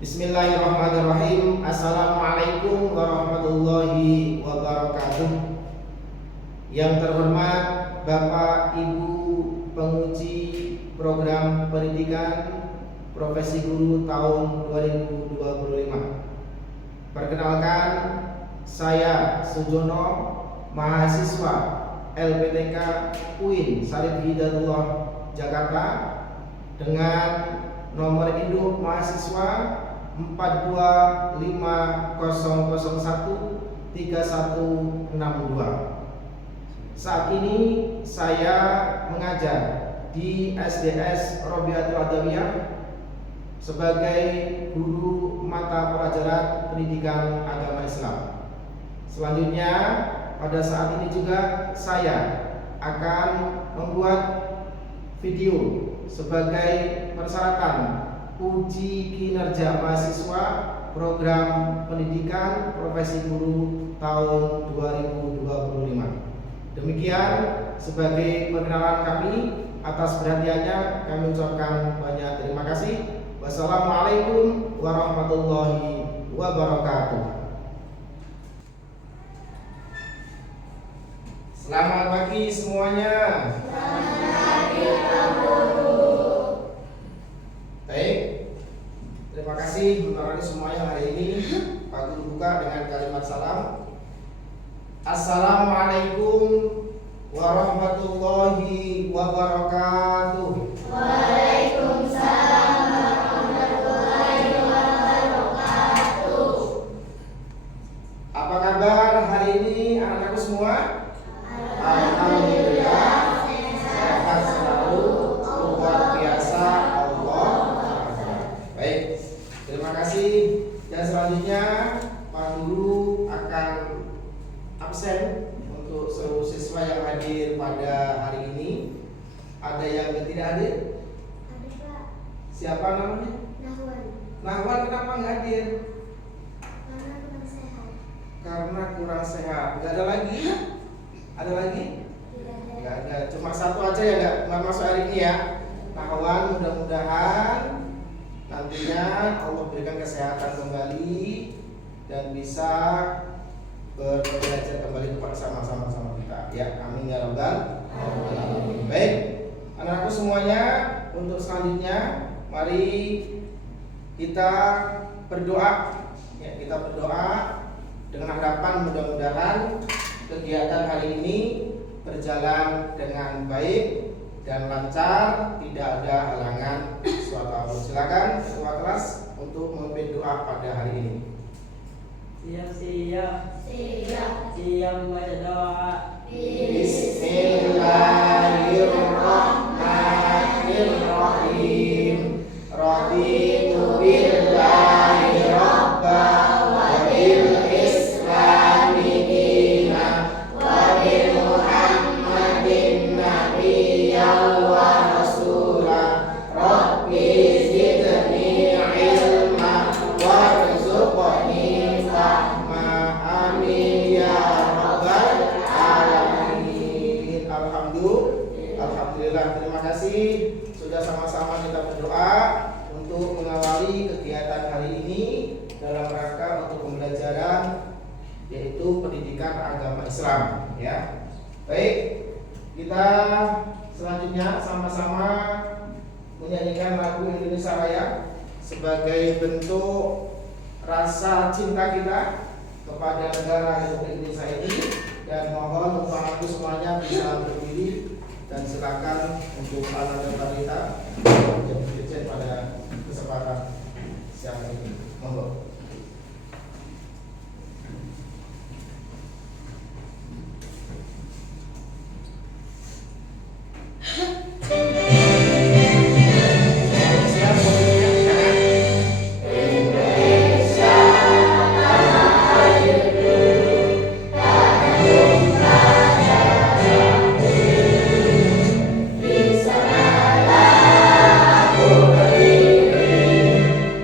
Bismillahirrahmanirrahim. Assalamualaikum warahmatullahi wabarakatuh. Yang terhormat Bapak Ibu penguji program pendidikan profesi guru tahun 2025. Perkenalkan, saya Sujono, mahasiswa LPTK UIN Syarif Hidayatullah Jakarta, dengan nomor induk mahasiswa 42500013162. Saat ini saya mengajar di SDS Robiatul Adawiyah sebagai guru mata pelajaran pendidikan agama Islam. Selanjutnya, pada saat ini juga saya akan membuat video sebagai persyaratan uji kinerja mahasiswa program pendidikan profesi guru tahun 2025. Demikian sebagai perkenalan kami. Atas perhatiannya kami ucapkan banyak terima kasih. Wassalamualaikum warahmatullahi wabarakatuh. Selamat pagi semuanya. Selamat pagi Pak Guru. Baik, terima kasih untuk semuanya. Hari ini Pak Guru buka dengan kalimat salam. Assalamualaikum warahmatullahi wabarakatuh. Waalaikumsalam warahmatullahi wabarakatuh. Apa kabar hari ini anak-anakku semua? Alhamdulillah, sehat selalu, luar biasa Allah. Baik, terima kasih. Dan selanjutnya Pak Guru akan absen untuk seluruh siswa yang hadir pada hari ini. Ada yang tidak hadir? Ada Pak. Siapa namanya? Nahwan. Nahwan, kenapa nggak hadir? Karena kurang sehat. Karena kurang sehat. Nggak ada lagi? Ada lagi? Tidak ada. Nggak ada. Cuma satu aja ya nggak masuk hari ini ya. Nahwan, mudah-mudahan nantinya Allah berikan kesehatan kembali dan bisa belajar kembali kepada sama-sama kita. Ya, amin ya rabbal alamin. Baik, anak-anakku semuanya, untuk selanjutnya mari kita berdoa. Ya, kita berdoa dengan harapan mudah-mudahan kegiatan hari ini berjalan dengan baik dan lancar, tidak ada halangan suatu apapun. Silakan ketua kelas untuk memimpin doa pada hari ini. Siap. Siap membaca doa. Bismillahirrahmanirrahim. Raditu billahi rabba wa bil islami dina wa bi Muhammadin nabiyyan wa rasula. Rabbi zidni ilma warzuqni fahma. Amin ya rabbal alamin. Alhamdulillah. Terima kasih sudah sama-sama kita berdoa untuk mengawali kegiatan hari ini dalam rangka untuk pembelajaran yaitu pendidikan agama Islam, ya. Baik, kita selanjutnya sama-sama menyanyikan lagu Indonesia Raya sebagai bentuk rasa cinta kita kepada negara Republik Indonesia ini, dan mohon untuk aku semuanya bisa berdiri dan silakan untuk anak kita berjejer pada kesempatan siang ini. Monggo.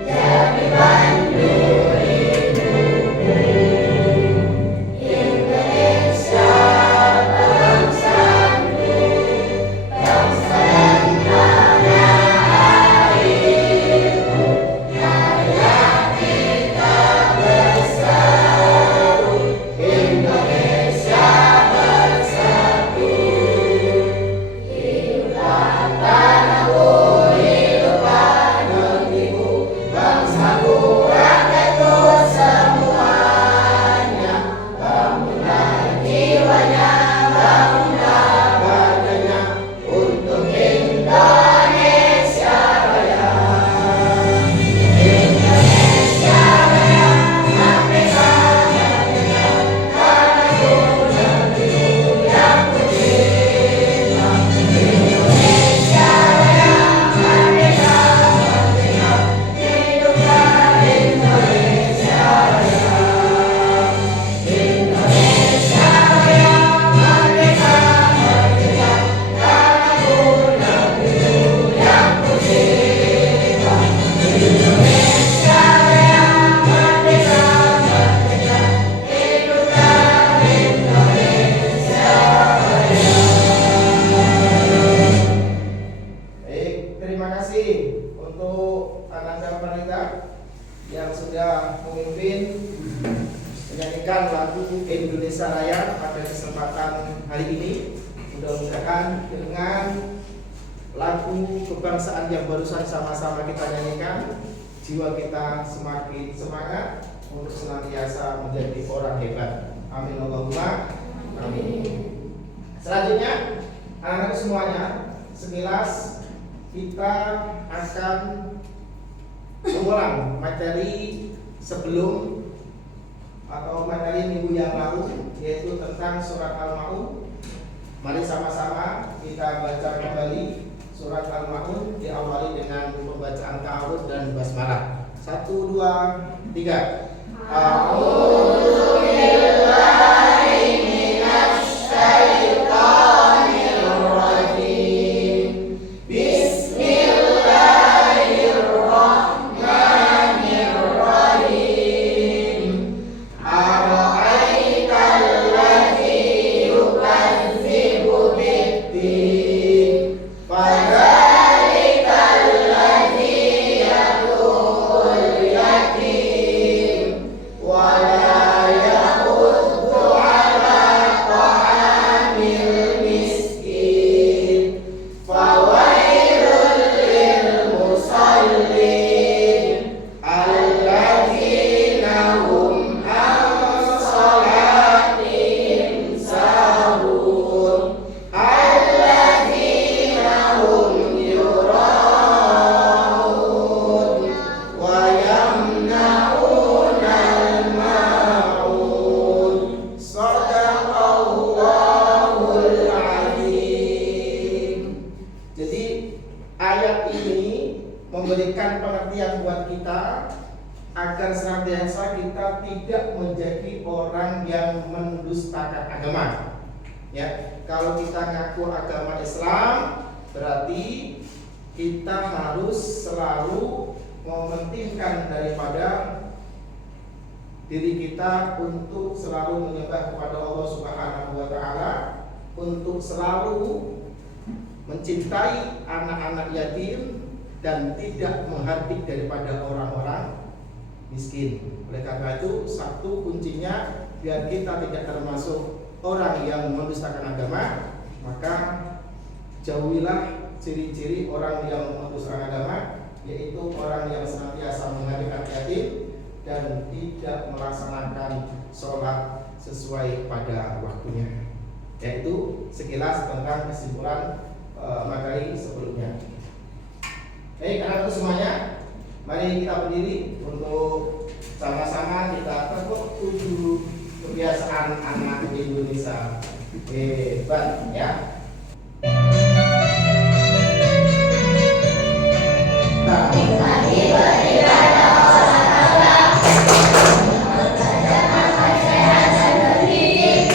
Jadi Bandung. dengan lagu kebangsaan yang barusan sama-sama kita nyanyikan, jiwa kita semakin semangat untuk senantiasa menjadi orang hebat. Amin Allahumma amin. Selanjutnya, anak-anak semuanya, sekilas kita akan mengulang materi sebelum atau materi minggu yang lalu, yaitu tentang surat Al-Ma'un. Mari sama-sama kita baca kembali surat Al-Ma'un, diawali dengan pembacaan ta'awudz dan basmalah. 1, 2, 3. A'udzu billahi minasy syaithanir rajim. Bismillahirrahmanirrahim. Ara'aital ladzi yukadzibu bid-din, fadzalikal ladzi yad'ul yatim wa la yahuddu 'ala ta'amil miskin, fawailul lil musallin alladzina hum an salatihim sahun alladzina hum yura'un wa yamna'unal ma'un. Shadaqallahul azim. Jadi ayat ini memberikan pengertian buat kita agar senantiasa kita tidak menjadi orang yang mendustakan agama. Ya, kalau kita ngaku agama Islam, berarti kita harus selalu mementingkan daripada diri kita untuk selalu menyembah kepada Allah Subhanahu wa taala, untuk selalu mencintai anak-anak yatim dan tidak menghardik daripada orang-orang miskin. Oleh karena itu, satu kuncinya biar kita tidak termasuk orang yang mendustakan agama, maka jauhilah ciri-ciri orang yang mendustakan agama, yaitu orang yang senantiasa menghardik yatim dan tidak melaksanakan sholat sesuai pada waktunya. Yaitu sekilas tentang kesimpulan materi sebelumnya. Baik, anak-anak semuanya, mari kita berdiri untuk sama-sama kita tekuk 7 kebiasaan anak Indonesia hebat, ya. Pagi-pagi beribadah, olahraga, belajar makan sehat dan bergizi.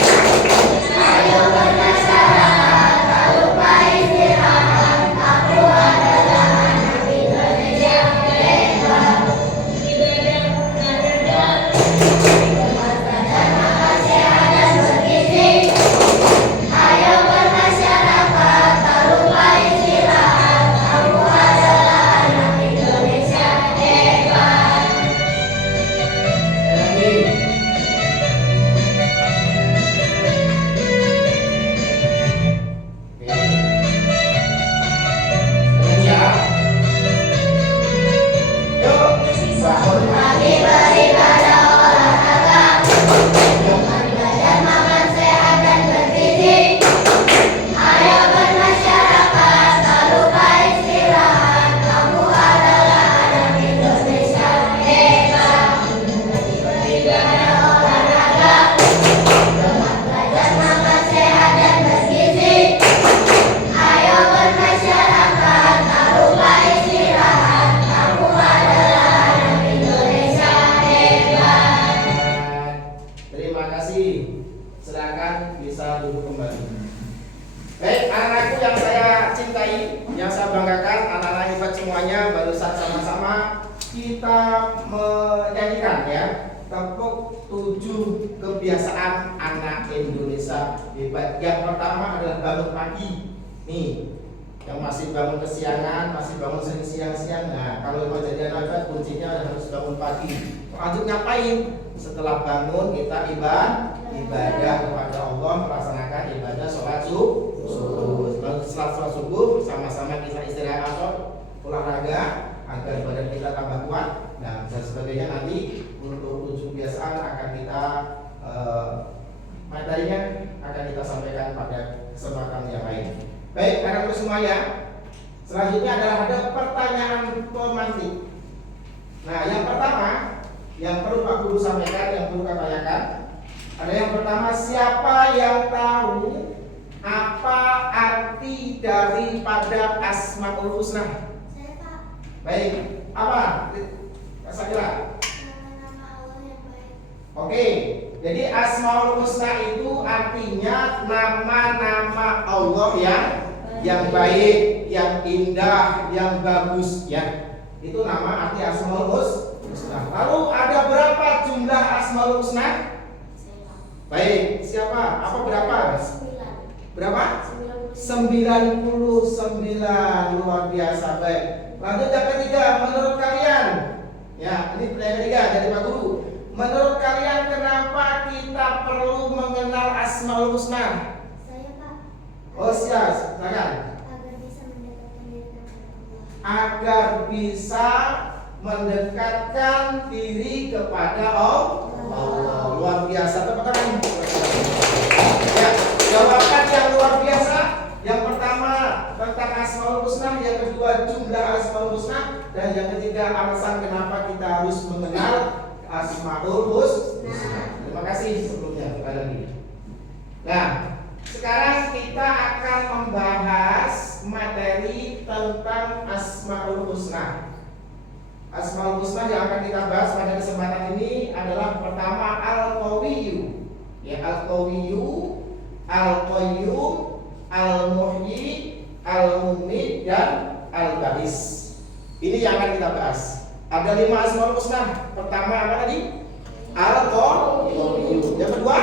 Ayo bermasyarakat, tak lupa istirahat. Aku adalah anak Indonesia hebat. Belajar makan sehat dan bergizi. Ayo bermasyarakat, tak lupa istirahat. Aku adalah anak Indonesia hebat. Bangun pagi beribadah, olahraga, belajar makan sehat dan bergizi. Ayo bermasyarakat, tak lupa istirahat. Kamu adalah anak Indonesia hebat. Beribadah, olahraga, belajar makan sehat dan bergizi. Ayo bermasyarakat, tak lupa istirahat. Kamu adalah anak Indonesia hebat. Terima kasih. Silakan bisa duduk kembali. Baik, anak-anakku yang saya cintai, yang saya banggakan, anak-anak hebat semuanya, barusan sama-sama kita menyanyikan, ya, tepuk 7 kebiasaan anak Indonesia hebat. Yang pertama adalah bangun pagi. Nih, yang masih bangun kesiangan, masih bangun sering siang-siang. Nah, kalau mau jadi anak hebat, kuncinya harus bangun pagi. Lanjut ngapain? Setelah bangun kita ibadah kepada Allah, melaksanakan ibadah sholat subuh. Lalu sholat subuh sama-sama kita istirahat atau olahraga agar badan kita tambah kuat dan sebagainya. Nanti untuk ujung kebiasaan akan kita materinya akan kita sampaikan pada kesempatan yang lain. Baik, anak-anak semuanya, selanjutnya adalah ada pertanyaan pemantik. Nah, yang pertama yang perlu Pak Guru sampaikan, yang perlu saya tanyakan, ada yang pertama, siapa yang tahu apa arti daripada Asmaul Husna? Saya, Pak. Baik, apa? Kak Sakila. Nama Allah yang baik. Oke, jadi Asmaul Husna itu artinya nama-nama Allah yang baik, yang indah, yang bagus ya. Itu nama arti Asmaul Husna. Lalu ada berapa jumlah Asmaul Husna? Saya, Pak. Baik, siapa? Apa berapa? 9. Berapa? 99. 99. Luar biasa. Baik. Lanjut yang ketiga, menurut kalian, ya, ini pertanyaan ketiga dari Pak Guru. Menurut kalian kenapa kita perlu mengenal Asmaul Husna? Saya, Pak. Oh, siap, silakan. Agar bisa mendekatkan diri kepada Allah. Agar bisa mendekatkan diri kepada Allah. Luar biasa, tepuk tangan. Ya, jawaban yang luar biasa. Yang pertama tentang Asmaul Husna, yang kedua jumlah Asmaul Husna, dan yang ketiga alasan kenapa kita harus mengenal Asmaul Husna. Terima kasih sebelumnya kepada lagi. Nah, sekarang kita akan membahas materi tentang Asmaul Husna. Asmaul Husna yang akan kita bahas pada kesempatan ini adalah pertama Al-Qawiyyu. Ya, Al-Qawiyyu, Al-Qayyum, Al-Muhyi, Al-Mumit, dan Al-Ba'is. Ini yang akan kita bahas. Ada 5 Asmaul Husna. Pertama apa tadi? Al-Qawiyyu. Yang kedua?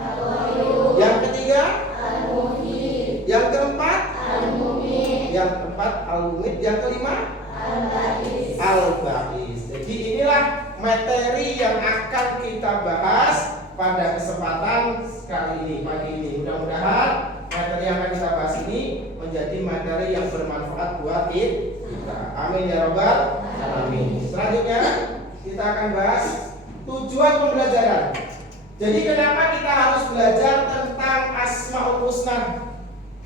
Al-Qayyum. Yang ketiga? Al-Muhyi. Yang keempat? Al-Mumit. Yang keempat Al-Mumit. Yang kelima? Al-Ba'is. Al-Ba'is. Jadi inilah materi yang akan kita bahas pada kesempatan kali ini, pagi ini. Mudah-mudahan materi yang akan kita bahas ini menjadi materi yang bermanfaat buat kita. Amin ya rabbal alamin. Selanjutnya kita akan bahas tujuan pembelajaran. Jadi kenapa kita harus belajar tentang Asmaul Husna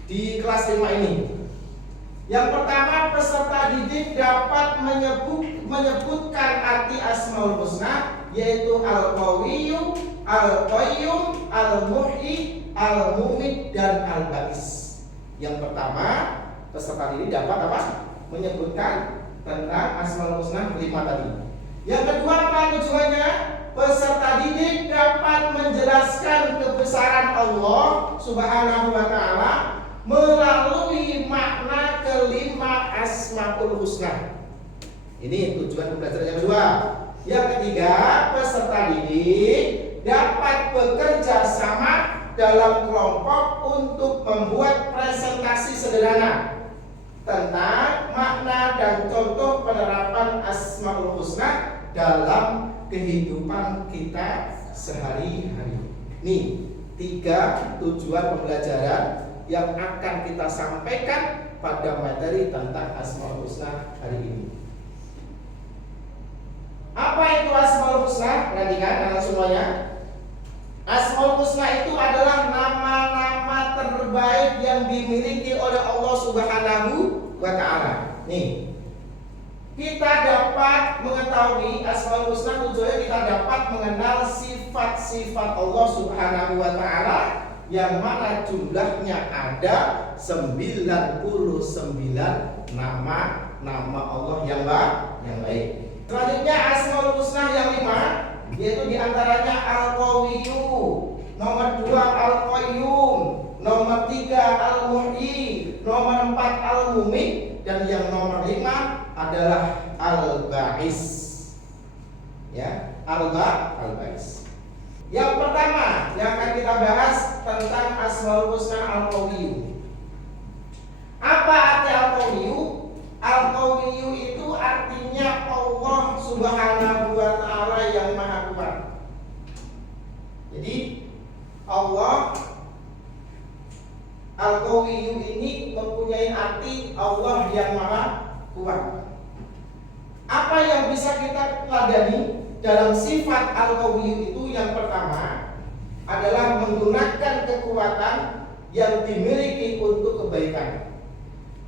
di kelas 5 ini? Yang pertama, peserta didik dapat menyebutkan arti Asmaul Husna, yaitu Al-Qawiyyu, Al-Qayyum, Al-Muhyi, Al-Mumit, dan Al-Ba'is. Yang pertama, peserta didik dapat apa? Menyebutkan tentang Asmaul Husna 5 tadi. Yang kedua, apa tujuannya? Peserta didik dapat menjelaskan kebesaran Allah Subhanahu wa ta'ala melalui makna kelima Asmaul Husna. Ini tujuan pembelajaran yang kedua. Yang ketiga, peserta didik dapat bekerja sama dalam kelompok untuk membuat presentasi sederhana tentang makna dan contoh penerapan Asmaul Husna dalam kehidupan kita sehari-hari. Nih, 3 tujuan pembelajaran yang akan kita sampaikan pada materi tentang Asmaul Husna hari ini. Apa itu Asmaul Husna? Perhatikan anak semuanya. Asmaul Husna itu adalah nama-nama terbaik yang dimiliki oleh Allah Subhanahu wa ta'ala. Nih, kita dapat mengetahui Asmaul Husna tujuannya kita dapat mengenal sifat-sifat Allah Subhanahu wa ta'ala yang mana jumlahnya ada 99 nama Allah yang baik. Selanjutnya Asmaul Husna yang 5, yaitu diantaranya Al-Qawiyyu, nomor 2 Al-Qayyum, nomor 3 Al-Muhyi, nomor 4 Al-Mumit, dan yang nomor 5 adalah Al-Ba'is. Ya, Al-Ba'is. Yang pertama yang akan kita bahas tentang Asmaul Husna Al-Qawiyyu. Apa arti Al-Qawiyyu? Al-Qawiyyu itu artinya Allah Subhanahu wa ta'ala yang maha kuat. Jadi Allah Al-Qawiyyu ini mempunyai Allah yang maha kuat. Apa yang bisa kita teladani dalam sifat Al-Qawiyyu itu? Yang pertama adalah menggunakan kekuatan yang dimiliki untuk kebaikan.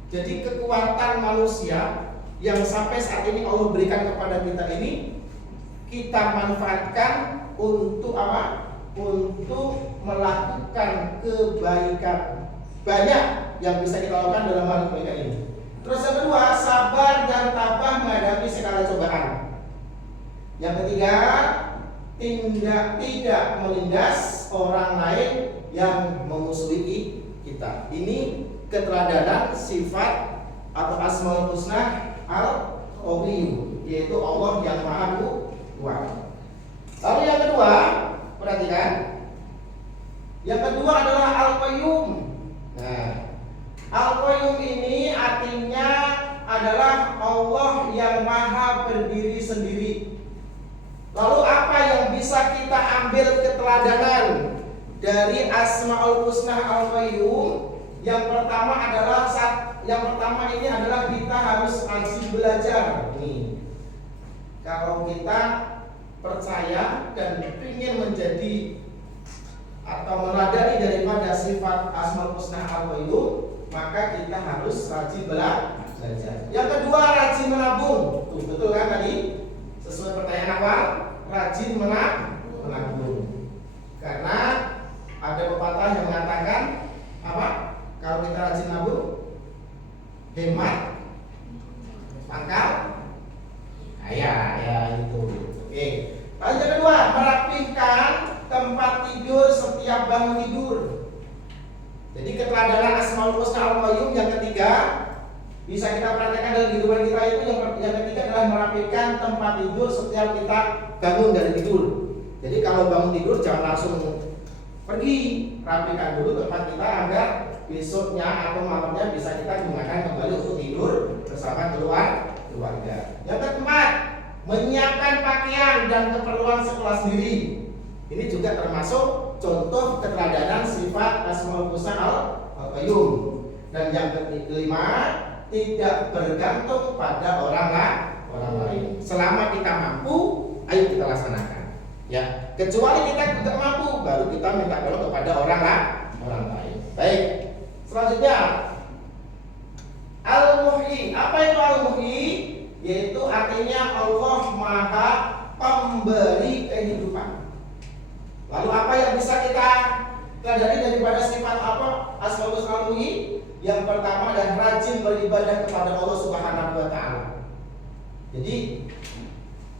Jadi kekuatan manusia yang sampai saat ini Allah berikan kepada kita ini, kita manfaatkan untuk apa? Untuk melakukan kebaikan. Banyak yang bisa kita lakukan dalam hal kebaikan ini. Terus yang kedua, sabar dan tabah menghadapi segala cobaan. Yang ketiga, tidak menindas orang lain yang memusuhi kita. Ini keteladanan sifat atau Asmaul Husna Al-Qawiyyu, yaitu Allah yang maha kuat. Lalu yang kedua, perhatikan. Yang kedua adalah Al-Qayyum. Nah, Al-Qayyum ini artinya adalah Allah yang maha berdiri sendiri. Lalu apa yang bisa kita ambil keteladanan dari Asmaul Husna Al-Qayyum? Yang pertama ini adalah kita harus rajin belajar. Nih, kalau kita percaya dan ingin menjadi atau meladani daripada sifat Asmaul Husna Al-Qayyum, maka kita harus rajin belajar. Yang kedua, rajin menabung. Tuh, betul kan tadi? Sesuai pertanyaan awal, rajin menabung. Karena ada pepatah yang mengatakan apa? Kalau kita rajin nabung, hemat, pangkal kaya, ya itu. Oke. Lalu yang kedua, merapihkan tempat tidur setiap bangun tidur. Jadi keteladanan Asmaul Husna Al-Qayyum yang ketiga bisa kita praktekkan dalam kehidupan kita itu. Yang ketiga adalah merapikan tempat tidur setiap kita bangun dari tidur. Jadi kalau bangun tidur jangan langsung pergi, rapikan dulu tempat kita agar besoknya atau malamnya bisa kita gunakan kembali untuk tidur bersama keluarga. Yang keempat, menyiapkan pakaian dan keperluan sekolah sendiri. Ini juga termasuk contoh keteladanan sifat Asmaul Husna Al-Qayyum. Dan yang kelima, tidak bergantung pada orang lain. Selama kita mampu, ayo kita laksanakan. Ya, kecuali kita tidak mampu, baru kita minta tolong kepada orang lain. Baik. Selanjutnya, Al-Muhyi. Apa itu Al-Muhyi? Yaitu artinya Allah Maha Pemberi kehidupan. Lalu apa yang bisa kita pelajari daripada sifat apa Asmaul Husna Al-Muhyi? Yang pertama adalah rajin beribadah kepada Allah Subhanahu wa taala. Jadi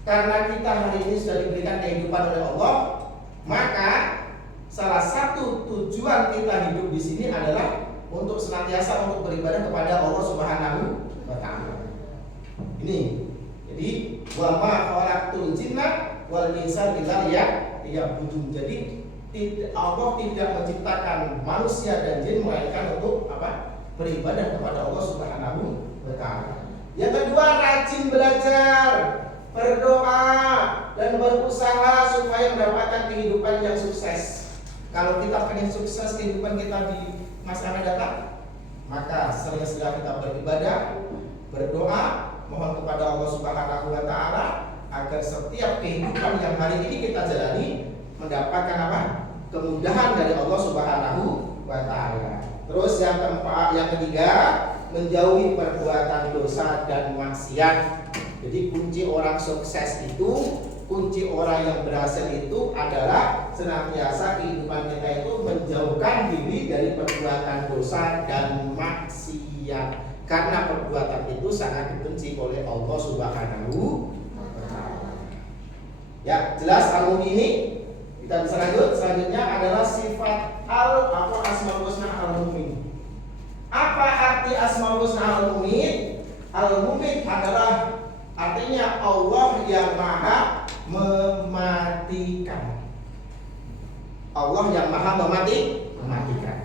karena kita hari ini sudah diberikan kehidupan oleh Allah, maka salah satu tujuan kita hidup di sini adalah untuk senantiasa untuk beribadah kepada Allah Subhanahu wa taala. Ini. Jadi wa ma khalaqtul jinna wal insa illa liya'budun. Jadi Allah tidak menciptakan manusia dan jin melainkan untuk apa? Beribadah kepada Allah Subhanahu wa taala. Yang kedua, rajin belajar, berdoa dan berusaha supaya mendapatkan kehidupan yang sukses. Kalau kita pengen sukses kehidupan kita di masa akan datang, maka sering-sering kita beribadah, berdoa, mohon kepada Allah Subhanahu wa taala agar setiap kehidupan yang hari ini kita jalani mendapatkan apa? Kemudahan dari Allah Subhanahu wa taala. Terus yang ketiga, menjauhi perbuatan dosa dan maksiat. Jadi kunci orang sukses itu, kunci orang yang berhasil itu adalah senantiasa kehidupan kita itu menjauhkan diri dari perbuatan dosa dan maksiat. Karena perbuatan itu sangat dibenci oleh Allah Subhanahu wa taala. Ya, jelas Al-Muhyi ini. Kita bisa lanjut. Selanjutnya adalah sifat Asmaul Husna Al-Muhyi. Apa arti Asmaul Husna Al-Muhyi? Al-Muhyi adalah artinya Allah yang maha mematikan. Allah yang maha mematikan.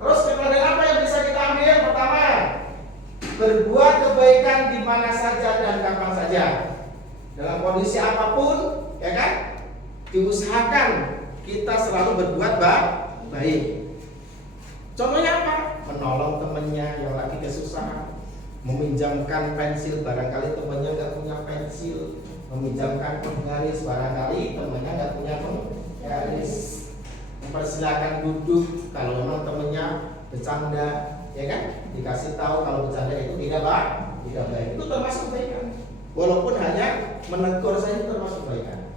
Terus kepada apa yang bisa kita ambil? Pertama, berbuat kebaikan di mana saja dan kapan saja, dalam kondisi apapun, ya kan? Diusahakan kita selalu berbuat baik. Contohnya apa? Menolong temannya, meminjamkan pensil, barangkali temannya nggak punya pensil, meminjamkan penggaris, barangkali temannya nggak punya penggaris, mempersilahkan duduk kalau memang temannya bercanda, ya kan, dikasih tahu kalau bercanda itu tidak baik, itu termasuk kebaikan, walaupun hanya menegur saja itu termasuk kebaikan.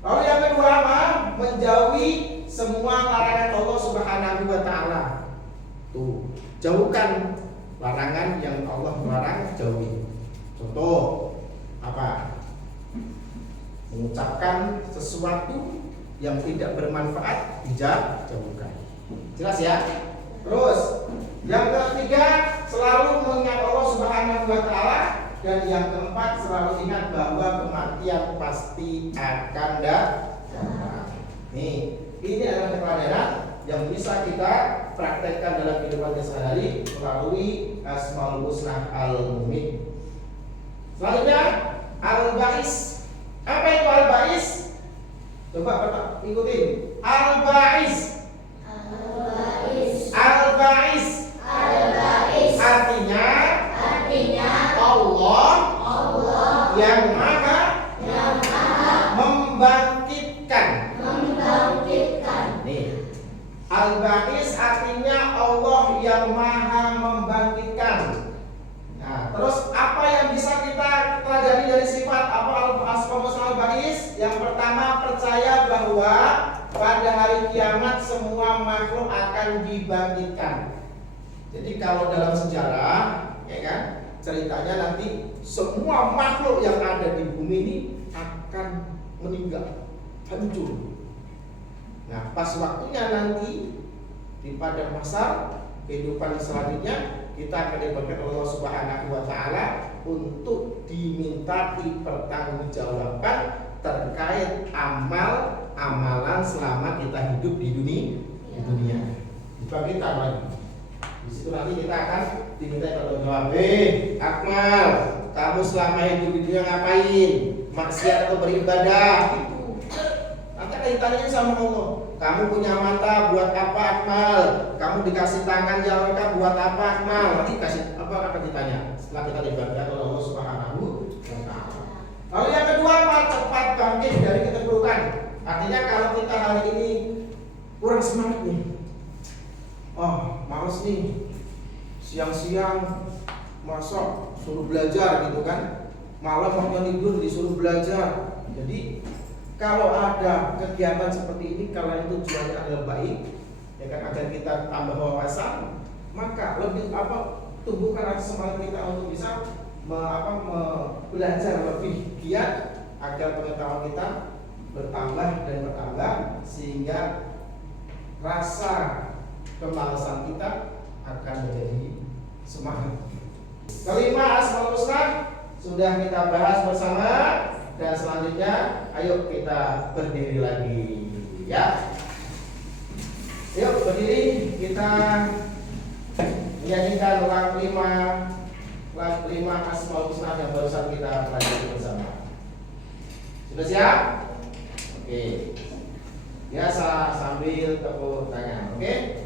Lalu yang kedua apa? Menjauhi semua larangan Allah Subhanahu wa Ta'ala. Tuh, jauhkan larangan yang Allah melarang, jauhi. Contoh apa? Mengucapkan sesuatu yang tidak bermanfaat, jauhkan. Jelas ya? Terus yang ketiga, selalu mengingat Allah Subhanahu wa Ta'ala. Dan yang keempat, selalu ingat bahwa kematian pasti akan datang. Nih, ini adalah pelajaran yang bisa kita praktekkan dalam kehidupan sehari-hari melalui Asmaul Husna Al-Mu'min. Selanjutnya, Al-Ba'is. Apa itu Al-Ba'is? Coba Bapak ikutin. Al-Ba'is. Al-Ba'is. Al-Ba'is. Al-Ba'is. Artinya Allah yang maha membangkitkan. Nih, Al-Ba'is artinya Allah yang maha membangkitkan. Nah, terus apa yang bisa kita pelajari dari sifat apa Asmaul Husna Al-Ba'is? Yang pertama, percaya bahwa pada hari kiamat semua makhluk akan dibangkitkan. Jadi kalau dalam sejarah, ya kan, ceritanya nanti semua makhluk yang ada di bumi ini akan meninggal, hancur. Nah, pas waktunya nanti di pada masa kehidupan selanjutnya kita akan dipanggil Allah Subhanahu wa Ta'ala untuk dimintai pertanggungjawaban terkait amalan selama kita hidup di dunia. Dibangkitkan lagi. Di situ nanti kita akan diminta pertanggungjawab. Akmal, kamu selama hidup di dunia ngapain? Maksiat atau beribadah? Itu nanti akan ditanya sama Allah. Kamu punya mata buat apa, Akmal? Kamu dikasih tangan yang lengkap buat apa, Akmal? Nanti kasih apa akan ditanya setelah kita dibantu oleh Allah Subhanahu wa Ta'ala. Lalu yang kedua, cepat bangkit dari keterpurukan. Artinya kalau kita hari ini kurang semangat nih, males nih, siang-siang masuk suruh belajar gitu kan, malam waktu tidur disuruh belajar. Jadi kalau ada kegiatan seperti ini, kalau tujuannya adalah baik, ya kan, agar kita tambah wawasan, maka lebih tumbuhkan rasa semangat kita untuk bisa belajar lebih giat agar pengetahuan kita bertambah dan bertambah sehingga rasa kemalasan kita akan menjadi semangat. Kelima, Asmaul Husna sudah kita bahas bersama, dan selanjutnya ayo kita berdiri lagi, ya. Yuk berdiri, kita menyanyikan lagu 5 Asmaul Husna yang barusan kita pelajari bersama. Sudah siap? Oke. Biasa sambil tepuk tangan, oke?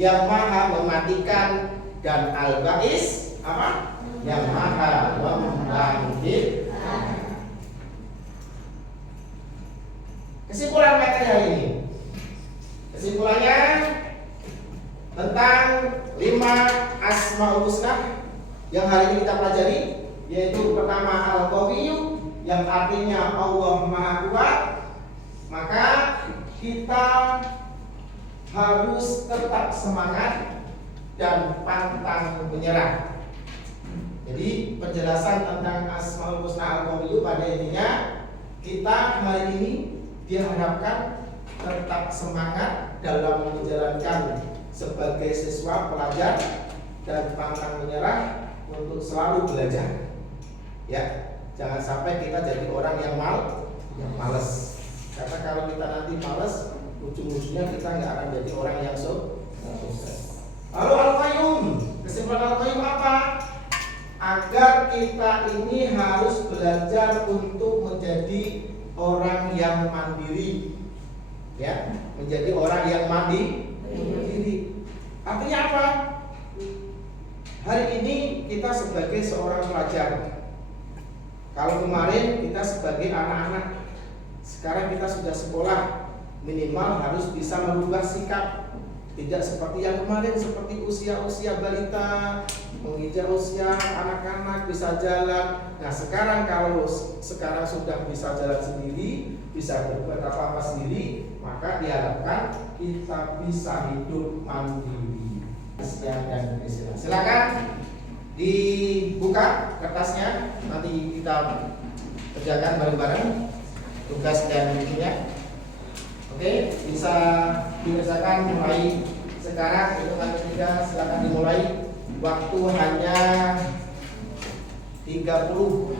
Yang maha mematikan, dan Al-Ba'is apa? Yang maha membangkitkan. Kesimpulan materi hari ini. Kesimpulannya tentang 5 Asmaul Husna yang hari ini kita pelajari, yaitu pertama Al-Qawiyyu yang artinya Allah Maha Kuat. Maka kita harus tetap semangat dan pantang menyerah. Jadi penjelasan tentang Asmaul Husna Al-Qawiyyu pada intinya kita hari ini diharapkan tetap semangat dalam menjalankan sebagai siswa pelajar dan pantang menyerah untuk selalu belajar. Ya, jangan sampai kita jadi orang yang malas. Karena kalau kita nanti malas, ujung-ujungnya kita nggak akan jadi orang yang sukses. Lalu Al-Qayyum, kesimpulan Al-Qayyum apa? Agar kita ini harus belajar untuk menjadi orang yang mandiri, ya, menjadi orang yang mandiri. Artinya apa? Hari ini kita sebagai seorang pelajar. Kalau kemarin kita sebagai anak-anak, sekarang kita sudah sekolah, minimal harus bisa merubah sikap. Tidak seperti yang kemarin, seperti usia-usia balita, menginjak usia anak-anak bisa jalan. Nah sekarang kalau sekarang sudah bisa jalan sendiri, bisa berbuat apa-apa sendiri, maka diharapkan kita bisa hidup mandiri. Sekian dan terima. Silakan dibuka kertasnya, nanti kita kerjakan bareng-bareng tugas dan bukunya. Oke, bisa dikerjakan mulai sekarang. Hitungan ketiga silakan dimulai. Waktu hanya 30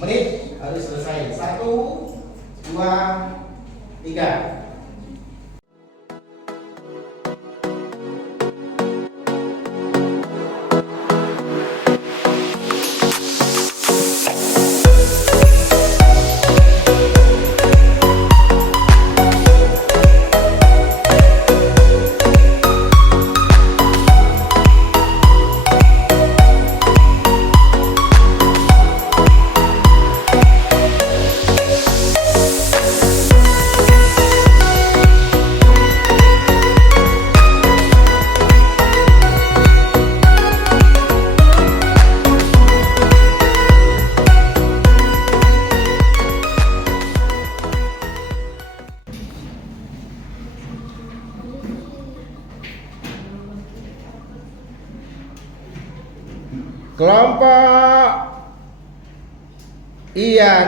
menit harus selesai. 1, 2, 3.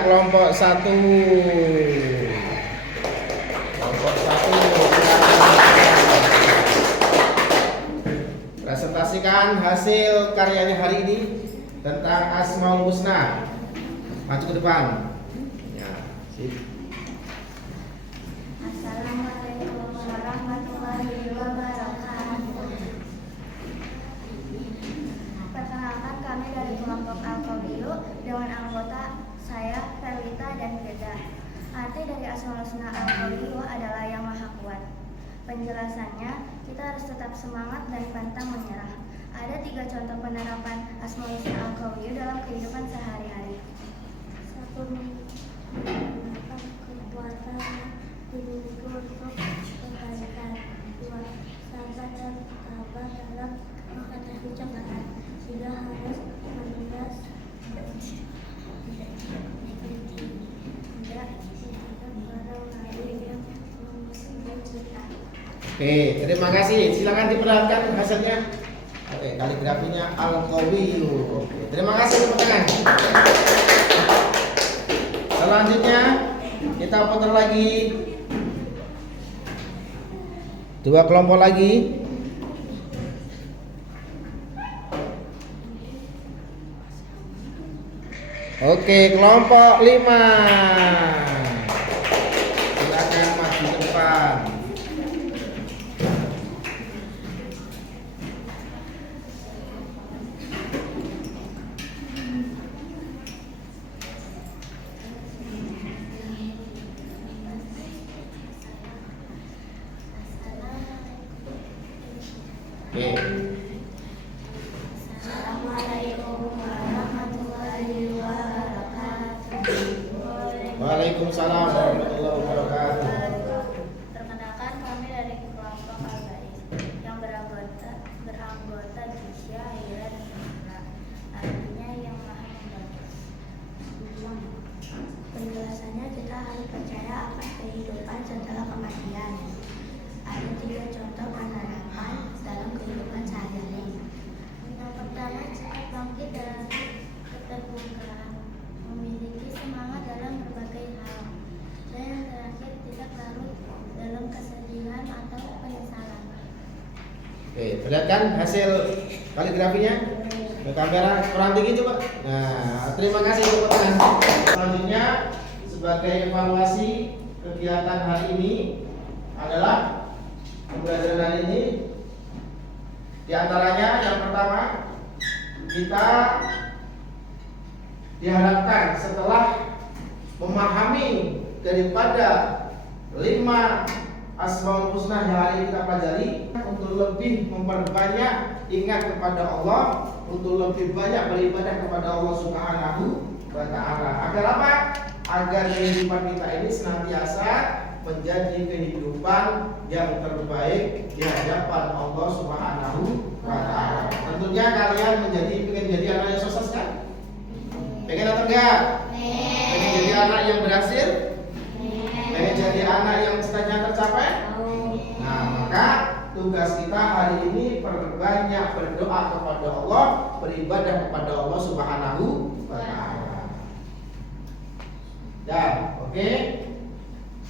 Kelompok 1. Kelompok 1 presentasikan hasil karyanya hari ini tentang Asmaul Husna. Maju ke depan. Ya, sip. Assalamualaikum warahmatullahi wabarakatuh. Perkenalkan, kami dari kelompok Al-Qawiyyu dengan anggota saya, Felita dan Firda. Arti dari Asmaul Husna Al-Qawiyyu adalah yang maha kuat. Penjelasannya, kita harus tetap semangat dan pantang menyerah. Ada 3 contoh penerapan Asmaul Husna Al-Qawiyyu dalam kehidupan sehari-hari. 1. Menggunakan kekuatan dimiliki untuk kebaikan. 2. Sabar dan tabah dalam menghadapi cobaan. 3. Harus menindas Oke, terima kasih. Silakan diperlihatkan hasilnya. Oke, kaligrafinya Al-Qawiyyu. Oke, terima kasih tepuk tangan. Selanjutnya kita putar lagi. 2 kelompok lagi. Oke, kelompok 5. Silakan maju ke depan. Assalamualaikum Waalaikumsalam warahmatullahi wabarakatuh. Perkenalkan, kami dari kelompok Al-Bais yang beranggota Gisya, Hira, dan Hira. Artinya yang maha membantu. Penjelasannya, kita harus percaya akan kehidupan setelah kematian. Ada 3 contoh penerapan dalam kehidupan sehari-hari. Yang pertama, cepat bangkit dalam keterbukaan, memiliki semangat dalam berbagai hal. Dan yang terakhir, tidak larut dalam kesedihan atau penyesalan. Oke, perlihatkan hasil kaligrafinya. Ke kamera kurang tinggi coba. Nah, terima kasih tepuk tangan. Selanjutnya sebagai evaluasi kegiatan hari ini adalah pembelajaran hari ini. Di antaranya yang pertama, kita diharapkan setelah memahami daripada 5 Asmaul Husna yang hari ini kita pelajari, untuk lebih memperbanyak ingat kepada Allah, untuk lebih banyak beribadah kepada Allah Subhanahu wa Ta'ala. Agar apa? Agar kehidupan kita ini senantiasa menjadi kehidupan yang terbaik di hadapan Allah Subhanahu wa Ta'ala. Tentunya kalian pengen jadi anak yang sukses kan? Pengen atau enggak? Pengen jadi anak yang berhasil? Pengen jadi anak yang cita-cita tercapai? Nah, maka tugas kita hari ini perbanyak berdoa kepada Allah, beribadah kepada Allah Subhanahu wa Ta'ala. Dan oke.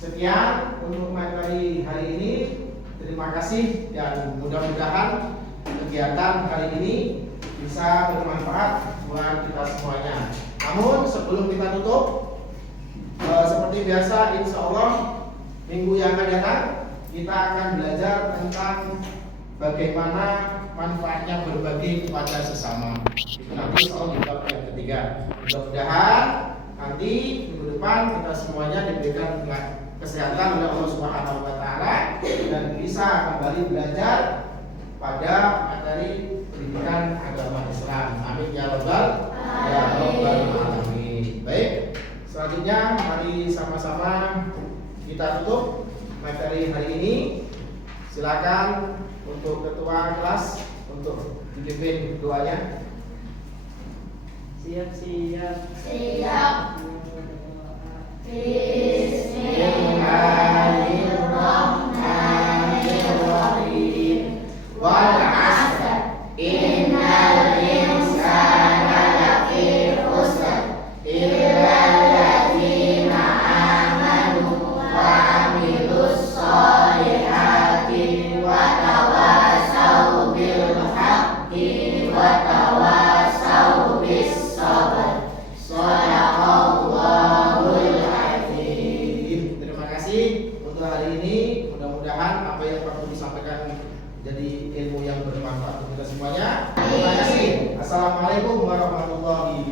Sekian untuk materi hari ini. Terima kasih dan mudah-mudahan kegiatan hari ini bisa bermanfaat buat kita semuanya. Namun sebelum kita tutup, seperti biasa, insya Allah minggu yang akan datang kita akan belajar tentang bagaimana manfaatnya berbagi kepada sesama. Itu nanti soal di bab yang ketiga. Mudah-mudahan nanti minggu depan kita semuanya diberikan kesehatan oleh Allah Subhanahu wa Ta'ala dan bisa kembali belajar pada materi pendidikan agama Islam. Amin ya rabbal alamin. Baik, selanjutnya mari sama-sama kita tutup materi hari ini. Silakan untuk ketua kelas untuk dipimpin doanya. Siap. Bismillahirrahmanirrahim. Wal 'asr innal insana lafi khusr illa alladzina amanu wa 'amilus shalihati wa tawassaw bil haqqi wa tawassaw bis sabr. Shadaqallahul azim. Terima kasih untuk hari ini. Mudah-mudahan apa yang perlu disampaikan jadi ilmu yang bermanfaat untuk kita semuanya. Terima kasih. Assalamualaikum warahmatullahi wabarakatuh.